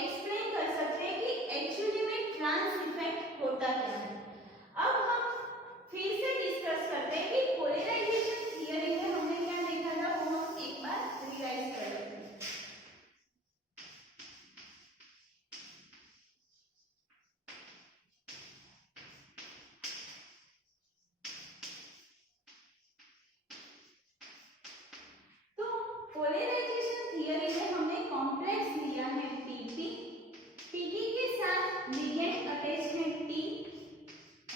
Explain कर सकते हैं कि एक्चुअली में ट्रांस इफेक्ट होता क्या है। अब हम फिर से डिस्कस करते हैं कि पोलराइजेशन थियरी में हमने क्या देखा था, वो हम एक बार रिवाइज कर लेते हैं। पोलराइजेशन थियरी में हमने कॉम्प्लेक्स लिया है Pp, Pp के साथ लिगेंड अटैच है T,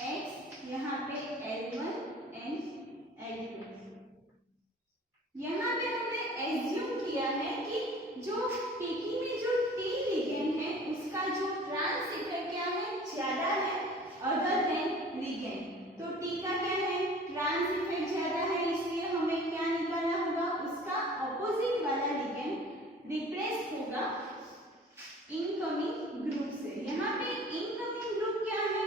X, यहाँ पे L1 एंड L2। यहाँ पे हमने एज्यूम किया है कि जो Pp में जो T लिगेंड है उसका जो ट्रांस इफेक्ट क्या है, ज्यादा है अदर देन लिगेंड। तो T का क्या है, ट्रांस इफेक्ट ज्यादा है, इसलिए हमें क्या निकालना होगा, उसका अपोजिट वाला लिगेंड रिप्लेस होगा इनकमिंग ग्रुप से। यहाँ पे इनकमिंग ग्रुप क्या है,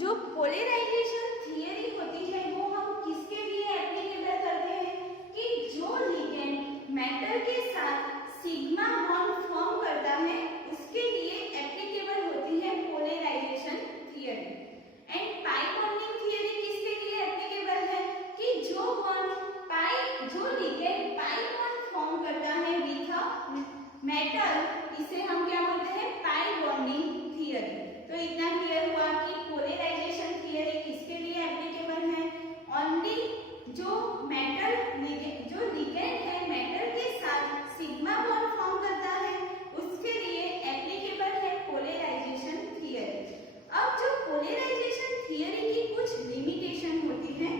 जो पोलराइजेशन थियरी होती है वो हम किसके लिए एप्लीकेबल करते हैं कि जो लिगेंड मेटल के साथ सिग्मा बॉन्ड फॉर्म करता है उसके लिए एप्लीकेबल होती है polarisation theory. And pi bonding theory किसके लिए एप्लीकेबल है कि जो लिगेंड पाई बॉन्ड फॉर्म करता है विथ अ मेटल, इसे हम क्या बोलते हैं पाई बॉन्डिंग थियरी। तो इतना क्लियर हुआ कि पोलराइजेशन थियरी किसके लिए एप्लीकेबल है, ओनली जो लिगेंड है मेटल के साथ सिग्मा बॉन्ड फॉर्म करता है उसके लिए एप्लीकेबल है पोलराइजेशन थियरी। अब जो पोलराइजेशन थियरी की कुछ लिमिटेशन होती है,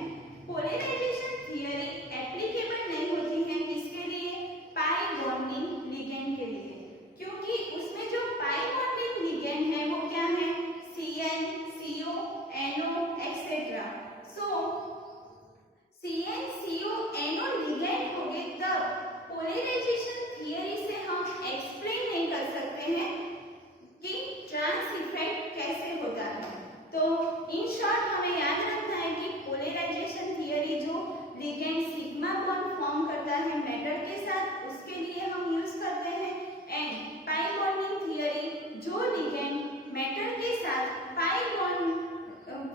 पोलराइजेशन थियरी एप्लीकेबल नहीं होती है किसके लिए, पाई बॉन्डिंग लिगेंड के लिए, क्योंकि उसमें जो पाई बॉन्डिंग लिगेंड है वो क्या है Cn, CO, NO एक्सेट्रा। सो Cn, CO, NO लिगेंड हो गए तब पोलराइजेशन थियरी से हम एक्सप्लेन नहीं कर सकते हैं कि ट्रांस इफेक्ट कैसे होता है। तो इन शॉर्ट हमें याद रखना है कि पोलराइजेशन थियरी जो लिगेंड सिग्मा बॉन्ड फॉर्म करता है मेटल के साथ उसके लिए हम यूज करते हैं, एंड पाई बॉन्डिंग थियरी जो लिगेंड मेटल के साथ पाई बॉन्ड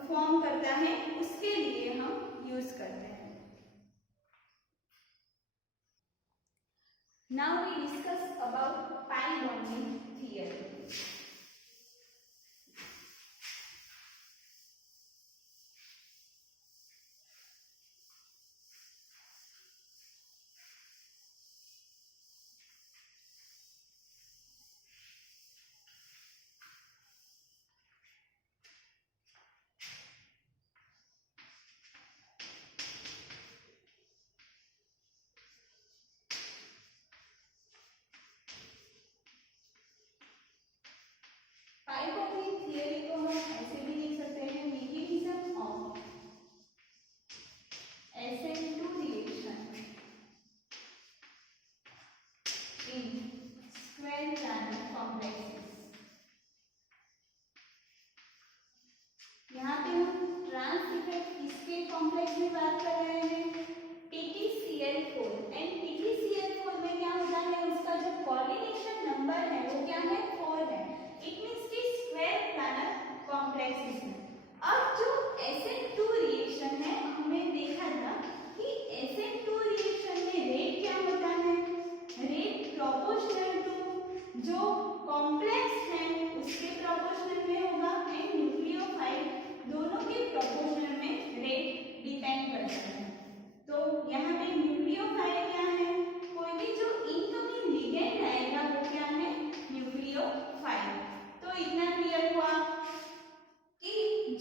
फॉर्म करता है उसके लिए हम यूज करते हैं। Now we discuss about pi bonding theory. Pi bonding theory को हम ऐसे भी लिख सकते हैं, mechanism of SN2 reaction in square planar complexes। यहाँ पे हम ट्रांस इफेक्ट किसके कॉम्प्लेक्स में बात कर रहे हैं, PtCl4। एंड PtCl4 में क्या होता है, उसका जो कोऑर्डिनेशन नंबर है वो क्या है 4 है। इट मींस कि स्क्वायर प्लानर कॉम्प्लेक्सेस में। अब जो SN2 रिएक्शन है हमें देखा था कि SN2 रिएक्शन में रेट क्या होता है, रेट प्रोपोर्शनल टू जो कॉम्प्लेक्स है उसके प्रोपोर्शनल में होगा, एंड न्यूक्लियोफाइल दोनों के प्रोपोर्शनल में रेट डिपेंड करता है। तो यहाँ पे न्यूक्लियोफाइल क्या है, कोई भी जो इनकमिंग लिगेंड आएगा वो क्या है न्यूक्लियोफाइल। तो इतना क्लियर हुआ कि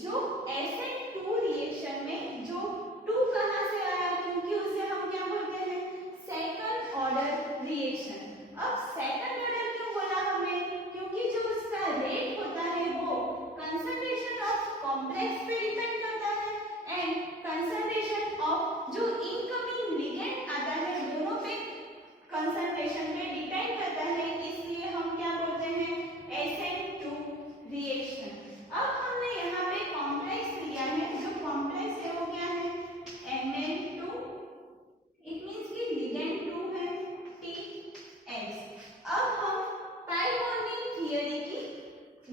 जो SN2 रिएक्शन में जो 2 कहां से आया, क्योंकि उसे हम क्या बोलते हैं सेकंड ऑर्डर रिएक्शन। अब सेकंड ऑर्डर क्यों बोला हमने, क्योंकि जो उसका रेट होता है वो कंसंट्रेशन ऑफ कॉम्प्लेक्स पे डिपेंड करता है, एंड कंसंट्रेशन ऑफ जो इनकमिंग लिगेंड आता है दोनों पे कंसंट्रेशन पे डिपेंड करता है, इसलिए हम क्या बोलते हैं SN2 रिएक्शन। अब हमने यहाँ पे कॉम्प्लेक्स लिया है, जो कॉम्प्लेक्स है वो क्या है Mn2, इट मींस कि लिगेंड 2 है TS। अब हम पाई बॉन्डिंग थियरी की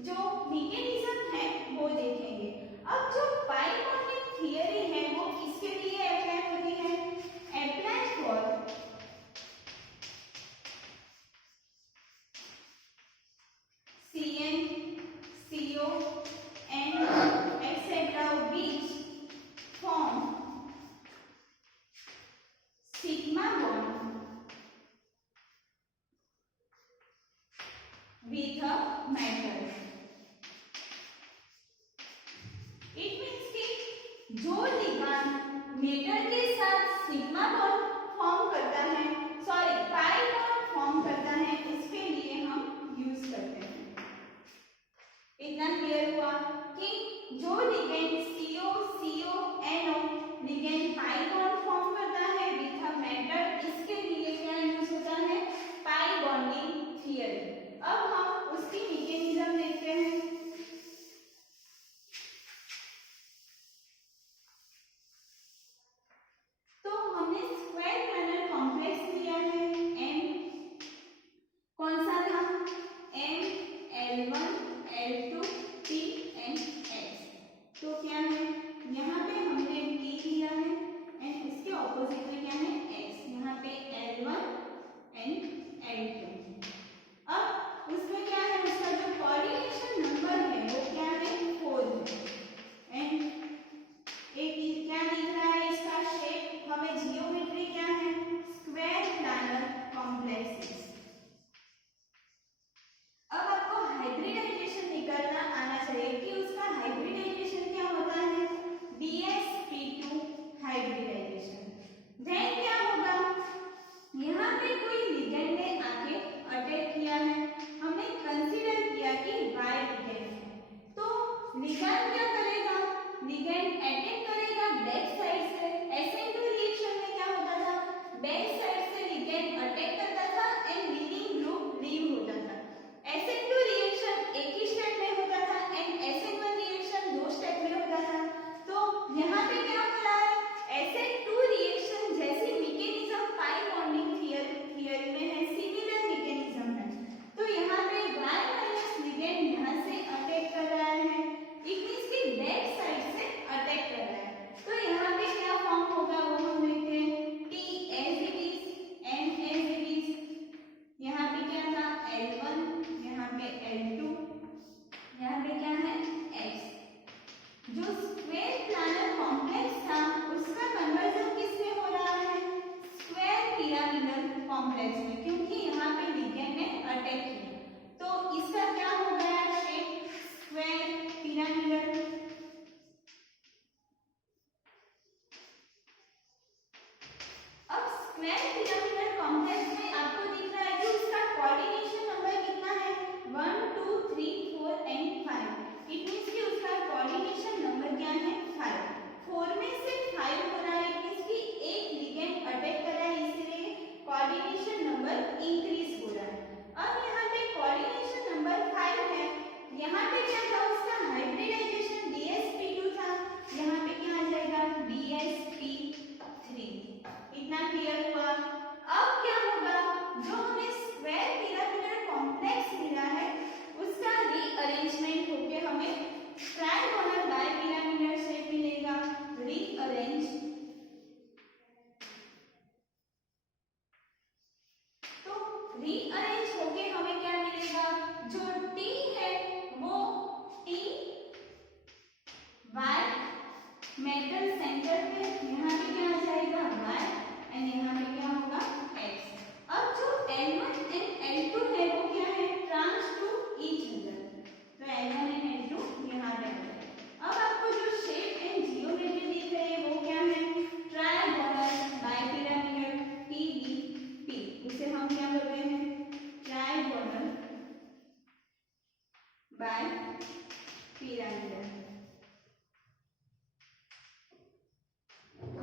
जो मैकेनिज्म है वो देखेंगे। अब जो पाई बॉन्डिंग थियरी है वो किसके लिए अप्लाई होती है, apply for Cn, CO, NO etc. which form sigma bond with a metal। It means कि जो लिगेंड मेटल के साथ सिग्मा बॉन्ड फॉर्म करता है, सॉरी पाई बॉन्ड फॉर्म करता है, उसके लिए हम यूज करते हैं। इतना क्लियर हुआ कि जो ligand CO, NO ligand pi bond form करता है विथ अ मेटल, इसके लिए क्या यूज होता है पाई बॉन्डिंग थियरी। अब हम उसकी मैकेनिज्म देखते हैं। हाइब्रिडाइजेशन क्या होता है, DsP2 हाइब्रिडाइजेशन। देन क्या होगा, यहाँ पे कोई लिगेंड ने आके अटैक किया है, हमने कंसीडर किया कि वाई लिगेंड है, तो लिगेंड क्या करेगा, लिगेंड अटैक करेगा बैक साइड से। SN2 रिएक्शन में क्या होता था, बैक साइड से लिगेंड अटैक करता था एंड लीविंग ग्रुप लीव होता था। SN2 रिएक्शन एक ही स्टेप में होता था एंड SN1 रिएक्शन दो स्टेप में होता था। तो यहाँ पे क्या हो रहा है, SN2 रिएक्शन जैसी मैकेनिज्म पाई बॉन्डिंग थियरी में है, सिमिलर मैकेनिज्म है। तो यहाँ पे Y माइनस लिगेंड यहाँ से अटैक कर रहा है, इट मींस कि बैक साइड से अटैक कर रहा है। तो यहाँ पे क्या फॉर्म होगा वो हम देखते हैं, T as it is, N as it is, यहाँ पे क्या था L1, यहाँ पे L2, यहाँ पे क्या है X। जो स्क्वायर प्लानर कॉम्प्लेक्स था उसका कन्वर्जन किसमें हो रहा है, स्क्वायर पिरामिडल कॉम्प्लेक्स में, क्योंकि यहाँ पे लिगेंड ने अटैक किया। तो इसका क्या हो गया शेप, स्क्वायर पिरामिडल। अब स्क्वायर पिरामिडल कॉम्प्लेक्स में आपको दिख रहा है कि उसका कोऑर्डिनेशन नंबर कितना है, 1 2 3 4 एंड 5। इट मींस कि उसका कोऑर्डिनेशन नंबर क्या है, 5। 4 में से 5 हो रहा है, इट मींस कि एक लिगेंड अटैक कर रहा है, इसलिए कोऑर्डिनेशन नंबर इंक्रीज हो रहा है। अब यहाँ पे कोऑर्डिनेशन नंबर 5 है, यहाँ पे क्या था, उसका हाइब्रिडाइजेशन DsP2 था, यहाँ पे क्या आ जाएगा DsP3। इतना क्लियर हुआ। अब क्या होगा, जो हमें स्क्वायर पिरामिडल कॉम्प्लेक्स मिला है उसका रीअरेंजमेंट होके हमें ट्रायंगुलर बाइपिरामिडल शेप मिलेगा। रीअरेंज, तो रीअरेंज होके हमें क्या मिलेगा, जो T है वो T Y मेटल सेंटर पे, यहाँ पे क्या आ जाएगा Y एंड यहाँ पे क्या होगा X। अब जो L1 एंड L2 है वो क्या है, ट्रांस टू ईच अदर, तो L1 एंड L2 यहाँ पे आ गए। अब आपको जो शेप एंड जियोमेट्री दिख रही है वो क्या है, ट्रायंगुलर बाइपिरामिडल TBP, उसे हम क्या बोल रहे हैं, ट्रायंगुलर बाइपिरामिडल।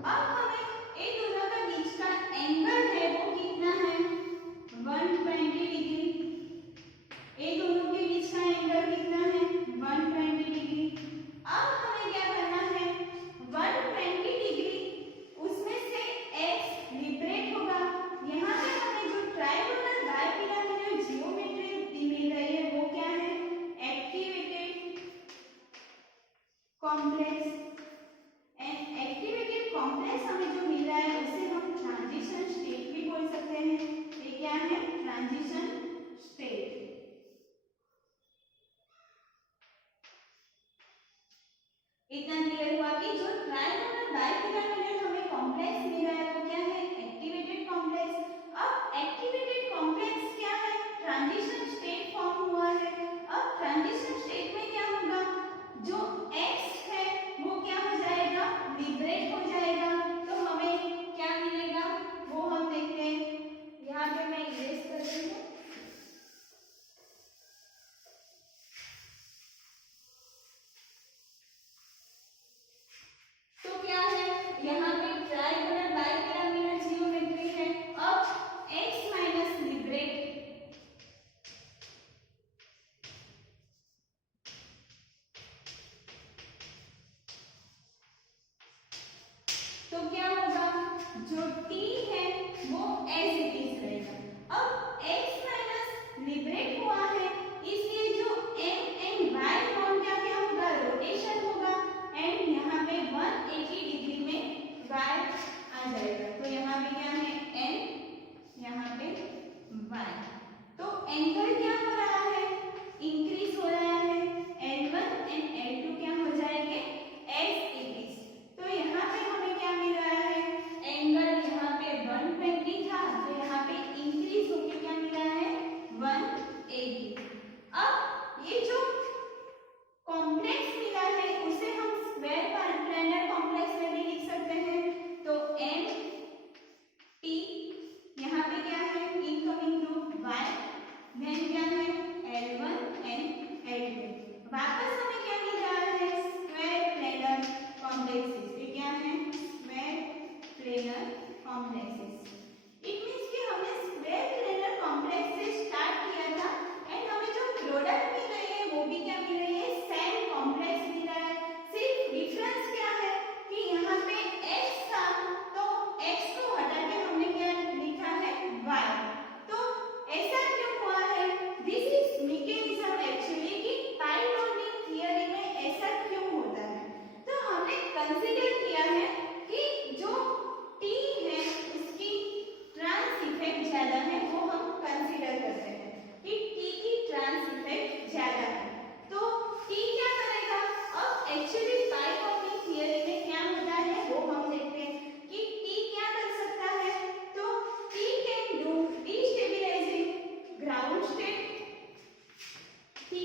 अब हमें इन दोनों के बीच का एंगल है वो कितना है, 120 डिग्री। इन दोनों के बीच का एंगल कितना है, 120 डिग्री। अब हमें क्या करना है, 120 डिग्री उसमें से x लिबरेट होगा। यहाँ पे हमें जो ट्रायंगुलर बाइपिरामिडल जियोमेट्री मिल रही है वो क्या है, activated complex. And activated complex हमें जो मिल रहा है उसे हम ट्रांजिशन स्टेट भी बोल सकते हैं। ये क्या है, ट्रांजिशन स्टेट। इतना क्लियर हुआ कि जो ट्रायंगुलर बाइपिरामिडल हमें कॉम्प्लेक्स मिल रहा है वो क्या है, एक्टिवेटेड कॉम्प्लेक्स। अब एक्टिवेटेड कॉम्प्लेक्स क्या है, ट्रांजिशन स्टेट फॉर्म हुआ है। अब ट्रांजिशन स्टेट में क्या होगा, जो x है वो क्या हो जाएगा, लिबरेट हो जाएगा। तो हमें क्या मिलेगा वो हम देखते हैं, यहाँ पे मैं इरेज करती हूँ। तो क्या है, यहाँ पे ट्रायंगुलर बाइपिरामिडल जियोमेट्री है। अब x माइनस लिबरेट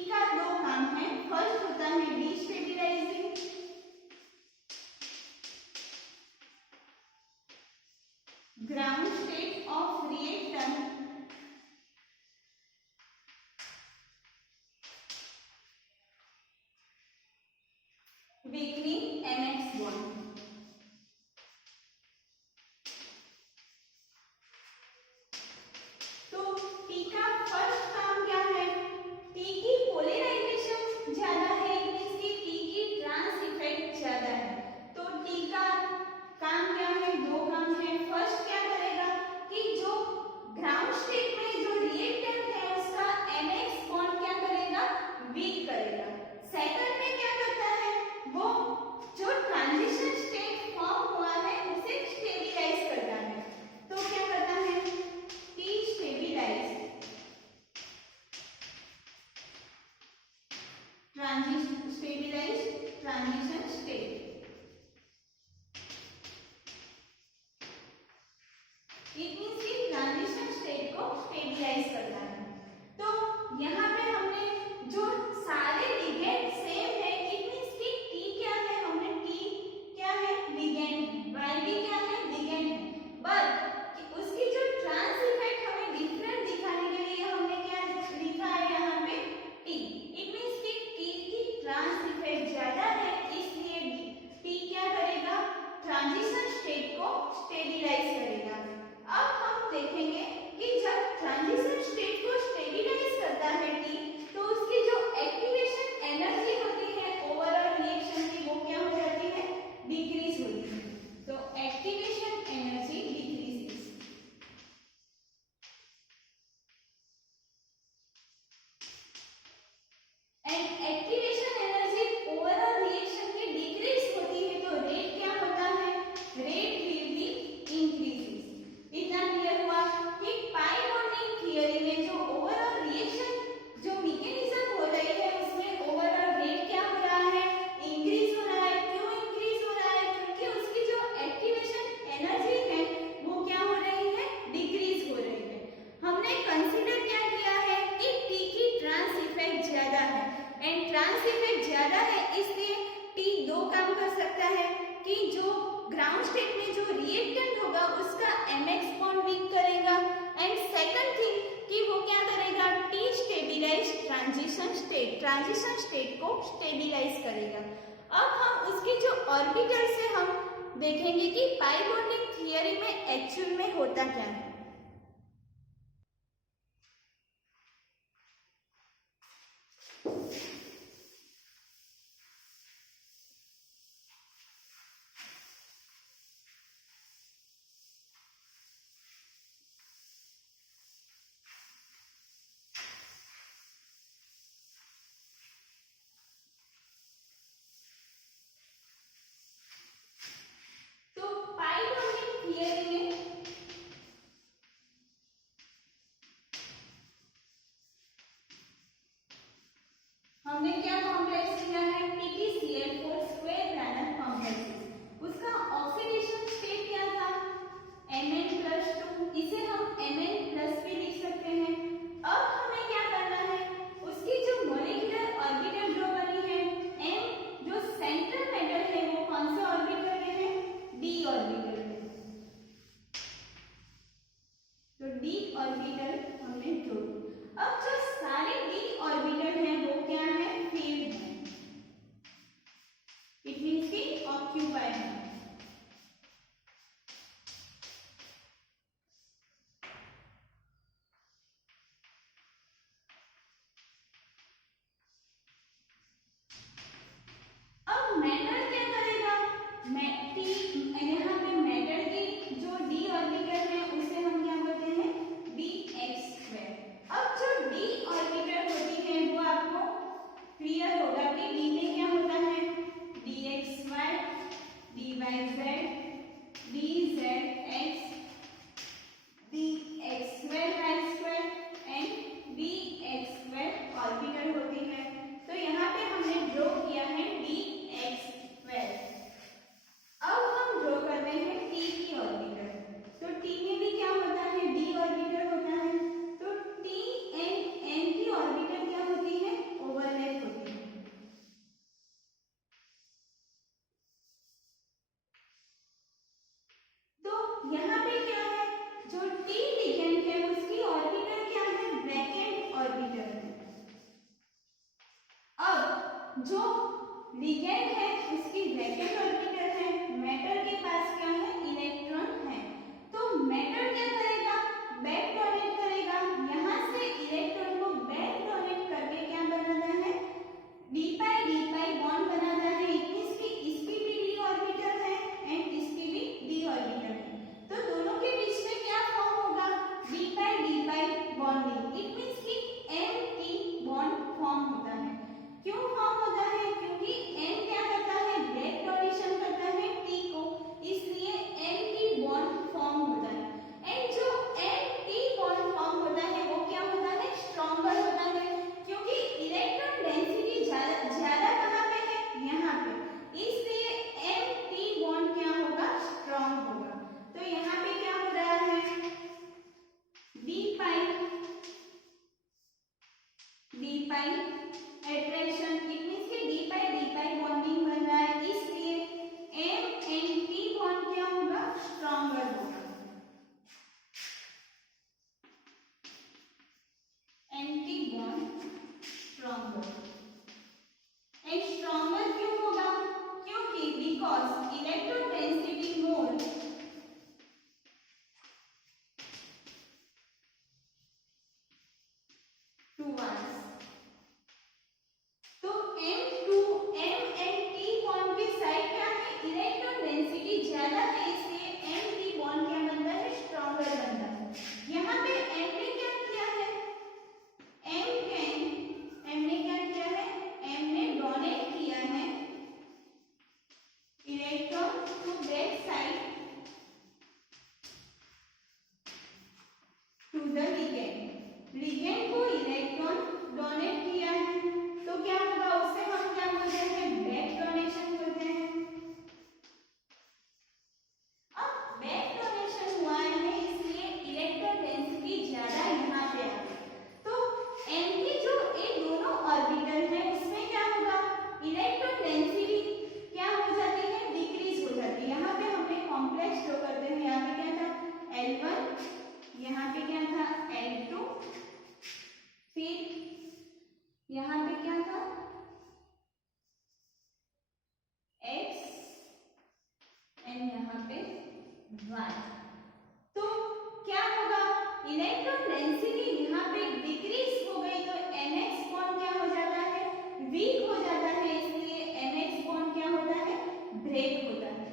का दो काम है। फर्स्ट होता है destabilising, ground state of reactant weakening NX bond। तो टी का फर्स्ट काम क्या है? टी की पोलराइजेशन ज्यादा है, इसकी टी की ट्रांस इफेक्ट ज्यादा है। तो टी का काम क्या है? दो काम है। फर्स्ट क्या करेगा कि जो ग्राउंड स्टेट में जो रिएक्टेंट है उसका NX बॉन्ड क्या करेगा? वीक करेगा। सेकंड में क्या करता है? वो जो ट्रांजिशन स्टेट फॉर्म हुआ है उसे स्टेबलाइज करता है। तो क्या करता है? T stabilise transition state. It means कि ट्रांजिशन स्टेट को स्टेबलाइज करता है। तो यहाँ पे हमने जो सारे लिगेंड सेम है, इट मींस कि टी क्या है? हमने टी क्या है? लिगेंड है। वाई भी क्या है? लिगेंड है। बट उसकी जो ट्रांस इफेक्ट हमें डिफरेंट दिखाने के लिए हमने क्या लिखा है यहाँ पे? टी। इट मींस कि टी की ट्रांस इफेक्ट ज्यादा है, इसलिए टी क्या करेगा? ट्रांजिशन स्टेट को स्टेबलाइज करेगा। अब हम देखेंगे कि जब ट्रांजिशन स्टेट को स्टेबलाइज करता है टी, तो उसकी जो एक्टिवेशन एनर्जी होती है ओवरऑल रिएक्शन की, वो क्या हो जाती है? डिक्रीज होती है। तो activation energy decreases. And activation energy overall reaction की डिक्रीज होती है, तो रेट क्या होता है? Rate will be increases. इतना क्लियर हुआ कि पाई बॉन्डिंग थियरी में जो ओवरऑल रिएक्शन जो मैकेनिज्म हो रही है उसमें ओवरऑल रेट क्या हो रहा है? इंक्रीज हो रहा है। क्यों इंक्रीज हो रहा है? क्योंकि उसकी जो एक्टिवेशन एनर्जी है वो क्या हो रही है? डिक्रीज हो रही है। हमने कंसीडर क्या किया है कि टी की ट्रांस इफेक्ट ज्यादा है, एंड ट्रांस इफेक्ट ज्यादा है इसलिए टी दो काम कर सकता है कि जो ग्राउंड स्टेट में जो रिएक्टेंट होगा उसका NX बॉन्ड वीक करेगा, एंड सेकंड थिंग कि वो क्या करेगा? टी स्टेबलाइज ट्रांजिशन स्टेट को स्टेबलाइज करेगा। अब हम उसकी जो ऑर्बिटल से हम देखेंगे कि पाई बॉन्डिंग थियरी में एक्चुअल में होता क्या है। तो पाई बॉन्डिंग थियरी में हमने क्या कॉम्प्लेक्स लिया है? PtCl4 square planar complex. उसका ऑक्सीडेशन स्टेट क्या था? Mn+2। इसे हम Mn+ भी लिख सकते हैं। अब हमें क्या करना है? उसकी जो मॉलिक्यूलर ऑर्बिटल जो बनी है M, जो सेंट्रल मेटल है वो कौन से ऑर्बिटल में है? D ऑर्बिटल में। तो D ऑर्बिटल हमने जोड़। अब जो सारे D ऑर्बिटल हैं वो क्या है? फील्ड है। इट मींस कि ऑक्यूपाई है। जो लिगेंड है उसकी वैकेंट ऑर्बिटल है, मेटल के पास क्या है, इलेक्ट्रॉन है। तो मेटल क्या करेगा, बैक डोनेट करेगा, यहाँ से इलेक्ट्रॉन को बैक डोनेट करके क्या बनाना है, डी पाई बॉन्ड बनाना है। इट मींस कि इसकी भी डी ऑर्बिटल है एंड इसकी भी डी ऑर्बिटल है, तो दोनों के बीच में क्या फॉर्म होगा, D pi bonding. It means कि एम टी बॉन्ड फॉर्म होता है। क्यों फॉर्म होता है, क्योंकि एम क्या करता है, बैक डोनेशन करता है टी को, इसलिए एम टी बॉन्ड फॉर्म होता है। एंड जो एम टी बॉन्ड फॉर्म होता है वो क्या होता है, स्ट्रॉन्गर होता है, क्योंकि इलेक्ट्रॉन डेंसिटी ज्यादा कहाँ पे है, यहाँ पे, इसलिए एम टी बॉन्ड क्या होगा, स्ट्रॉन्ग होगा। तो यहाँ पे क्या हो रहा है, D pi attraction, it means कि डी पाई बॉन्डिंग बन रहा है, इसलिए एम एंड टी बॉन्ड क्या होगा, स्ट्रॉन्गर होगा। M T bond stronger, and stronger क्यों होगा, क्योंकि because electron density more towards, तो एम एंड टी बॉन्ड की साइड क्या है, इलेक्ट्रॉन डेंसिटी ज्यादा है, इसलिए एम टी बॉन्ड क्या बनता है, स्ट्रॉन्गर बनता है। यहाँ पे एम ने क्या किया है, एम ने क्या किया है, एम ने डोनेट किया है electron to that side to the ligand, ligand को इलेक्ट्रॉन डोनेट किया है, तो क्या होगा, उससे हम क्या बोलते हैं, बैक डोनेशन बोलते हैं। अब बैक डोनेशन हुआ है इसलिए इलेक्ट्रॉन डेंसिटी ज्यादा यहाँ पे आ गई, तो एम की जो ये दोनों ऑर्बिटल है उसमें क्या होगा, इलेक्ट्रॉन डेंसिटी क्या हो जाती है, डिक्रीज हो जाती है। यहाँ पे हमने कॉम्प्लेक्स ड्रॉ करते हैं, यहाँ पे क्या था L1, यहाँ पे क्या था L2, फिर यहाँ पे क्या था X एंड यहाँ पे Y। तो क्या होगा, इलेक्ट्रॉन डेंसिटी यहाँ पे डिक्रीज हो गई, तो NX बॉन्ड क्या हो जाता है, वीक हो जाता है, इसलिए NX बॉन्ड क्या होता है, ब्रेक होता है।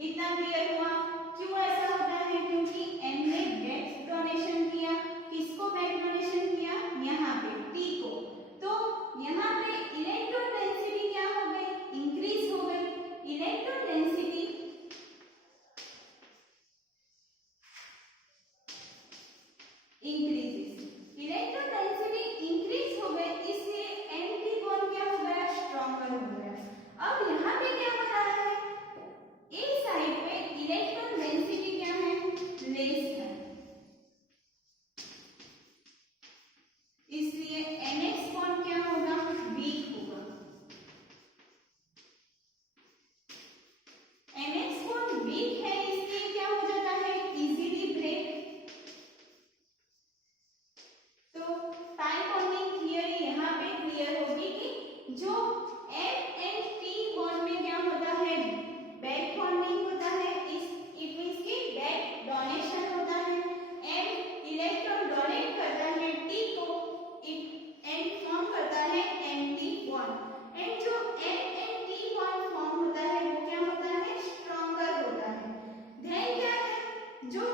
इतना क्लियर हुआ, क्यों ऐसा होता है, क्योंकि M ने बैक डोनेशन किया, किसको बैक डोनेशन किया, यहाँ पे T को, तो यहाँ पे इलेक्ट्रॉन डेंसिटी क्या हो गई, इंक्रीज हो गई। Electron density increases, electron density increase हो गई, इसलिए एंटी बॉन्ड क्या हो गया, स्ट्रॉन्गर हो गया। अब यहाँ पे क्या हो रहा है, इस साइड पे इलेक्ट्रॉन डेंसिटी क्या है, लेस है, इसलिए NX बॉन्ड क्या होगा, वीक होगा। NX बॉन्ड वीक है इसलिए क्या हो जाता है, इजीली ब्रेक। तो पाई बॉन्डिंग थियरी यहाँ पे क्लियर होगी कि जो M एंड T बॉन्ड में क्या होता है, बैक बॉन्डिंग होता है, इट मींस कि बैक डोनेशन होता है, M इलेक्ट्रॉन डोनेट करता है T को, एंड फॉर्म करता है एंटी बॉन्ड, एंड जो M and T bond form होता है वो क्या होता है, स्ट्रॉन्गर होता है। देन क्या है, जो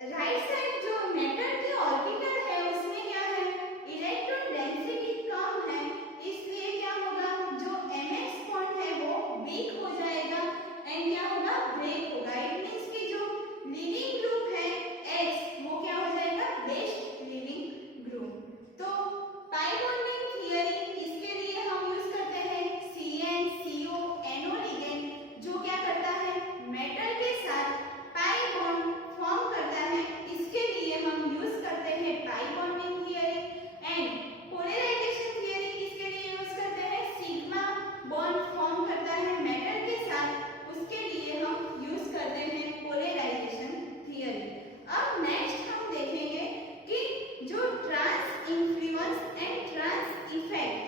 राइट साइड जो मेटल की ऑर्बिटल है उसमें क्या है, इलेक्ट्रॉन डेंसिटी कम है, इसलिए क्या होगा, जो NX बॉन्ड है वो वीक हो जाएगा एंड क्या होगा, ब्रेक होगा। इट मींस कि जो लीविंग ग्रुप है X वो क्या हो जाएगा, बेस्ट लीविंग ग्रुप। तो पाई बॉन्डिंग थियरी इसके लिए हम यूज करते हैं CnCO लिगेंड, जो क्या करता है, मेटल के साथ पाई बॉन्ड फॉर्म करता है, इसके लिए हम यूज करते हैं pi bonding theory. And polarisation theory किसके लिए यूज करते हैं, सिग्मा बॉन्ड फॉर्म करता है मेटल के साथ, उसके लिए हम यूज करते हैं पोलराइजेशन थियरी। अब नेक्स्ट हम देखेंगे कि जो trans influence and trans effect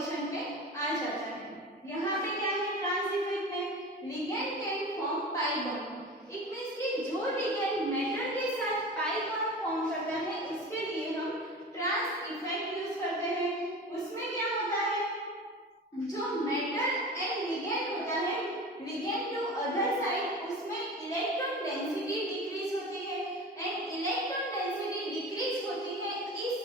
position पे आ जाता है। यहाँ पे क्या है ट्रांस इफेक्ट में ligand can form pi bond. It means कि जो लिगेंड मेटल के साथ पाई बॉन्ड फॉर्म करता है इसके लिए हम ट्रांस इफेक्ट यूज करते हैं। उसमें क्या होता है जो मेटल एंड लिगेंड होता है लिगेंड टू अदर साइड उसमें इलेक्ट्रॉन डेंसिटी डिक्रीज होती है एंड इलेक्ट्रॉन डेंसिटी डिक्रीज होती है। इस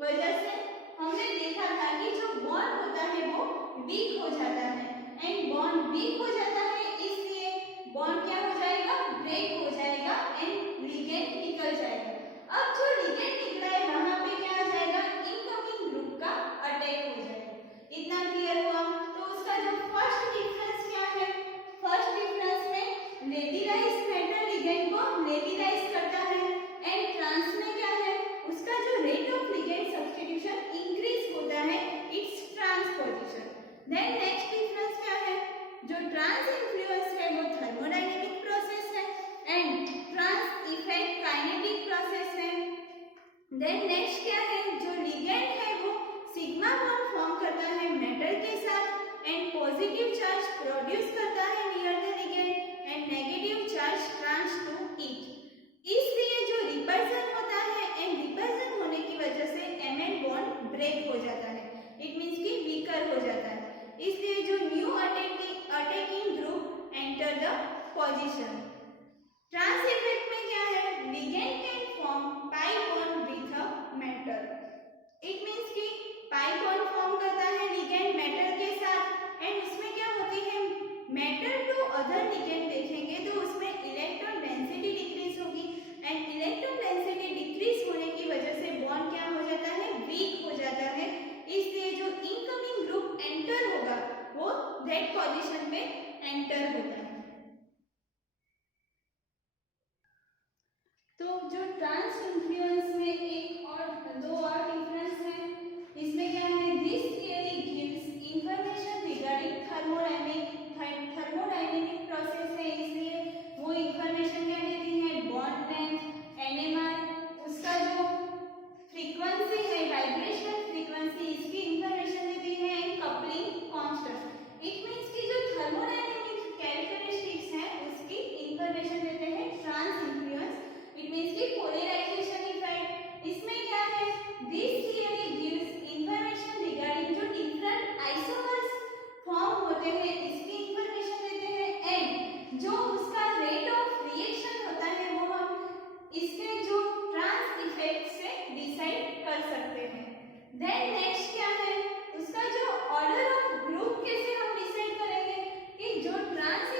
वजह से हमने देखा था कि जो बॉन्ड होता है वो वीक हो जाता है एंड बॉन्ड वीक हो जाता है इसलिए बॉन्ड क्या हो जाएगा ब्रेक हो जाएगा एंड लिगेंड निकल जाएगा। अब जो लिगेंड निकला है वहां पे क्या आ जाएगा इनकमिंग ग्रुप का अटैक हो जाएगा। इतना क्लियर हुआ। तो उसका जो फर्स्ट डिफरेंस क्या है फर्स्ट डिफरेंस में लेविलाइज मेटल लिगेंड को लेविलाइज करता है एंड ट्रांस में क्या है उसका जो rate of ligand substitution increase होता है it's trans position. Then next difference क्या है जो ट्रांस इन्फ्लुएंस है वो थर्मोडायनेमिक प्रोसेस है and trans effect kinetic process है। देन नेक्स्ट क्या है जो लिगेंड है वो सिग्मा बॉन्ड फॉर्म करता है मेटल के साथ एंड पॉजिटिव चार्ज प्रोड्यूस करता है near the ligand and negative charge trans to it. इसलिए जो रिपल्सन होता है एंड रिपल्सन होने की वजह से एमएन बॉन्ड ब्रेक हो जाता है। इट मींस कि वीकर हो जाता है। इसलिए जो new attacking group enter the position. Trans effect में क्या है ligand can form pi bond with a metal. It means कि पाई बॉन्ड फॉर्म करता है लिगेंड मेटल के साथ एंड उसमें क्या होती है मेटल टू अदर लिगेंड देखेंगे तो उसमें इलेक्ट्रॉन डेंसिटी डिक्रीज होगी एंड इलेक्ट्रॉन डेंसिटी डिक्रीज होने की वजह से बॉन्ड क्या हो जाता है वीक हो जाता है। इसलिए जो इनकमिंग ग्रुप एंटर होगा वो दैट पोजीशन पे एंटर होता है। तो जो ट्रांस इन्फ्लुएंस में एक और दो और डिफरेंस है इसमें क्या है this theory gives information regarding thermodynamic process है इसलिए वो इंफॉर्मेशन क्या देती है बॉन्ड लेंथ एनएमआर उसका जो फ्रीक्वेंसी है वाइब्रेशनल फ्रीक्वेंसी इसकी इंफॉर्मेशन देती है कपलिंग कांस्टेंट। इट मींस कि जो थर्मोडायनेमिक कैरेक्टरिस्टिक्स है उसकी इंफॉर्मेशन देते हैं ट्रांस इन्फ्लुएंस। इट मींस कि पोलराइजेशन इफेक्ट। इसमें क्या है this theory gives information regarding जो डिफरेंट आइसोमर्स फॉर्म होते हैं इसकी इंफॉर्मेशन देते हैं एंड जो उसका रेट ऑफ रिएक्शन होता है वो हम इसके जो ट्रांस इफेक्ट से डिसाइड कर सकते हैं। देन नेक्स्ट क्या है उसका जो ऑर्डर ऑफ ग्रुप कैसे हम डिसाइड करेंगे कि जो ट्रांस